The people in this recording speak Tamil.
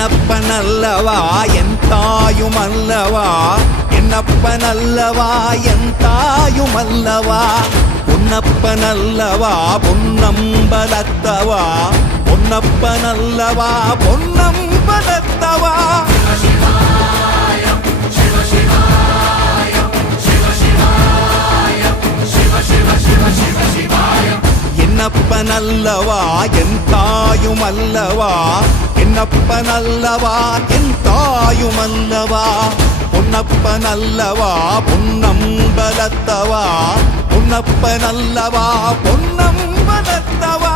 என்னப்பனல்லவா என் தாயுமல்லவா, என்னப்பனல்லவா என் தாயுமல்லவா, பொன்னப்பனல்லவா பொன்னம்பலத்தவா, பொன்னப்பனல்லவா பொன்னம்பலத்தவா. என்னப்பனல்லவா என் தாயுமல்லவா, என்னப்பனல்லவா என் தாயுமல்லவா, பொன்னப்பனல்லவா பொன்னம்பலத்தவா, பொன்னப்பனல்லவா பொன்னம்பலத்தவா.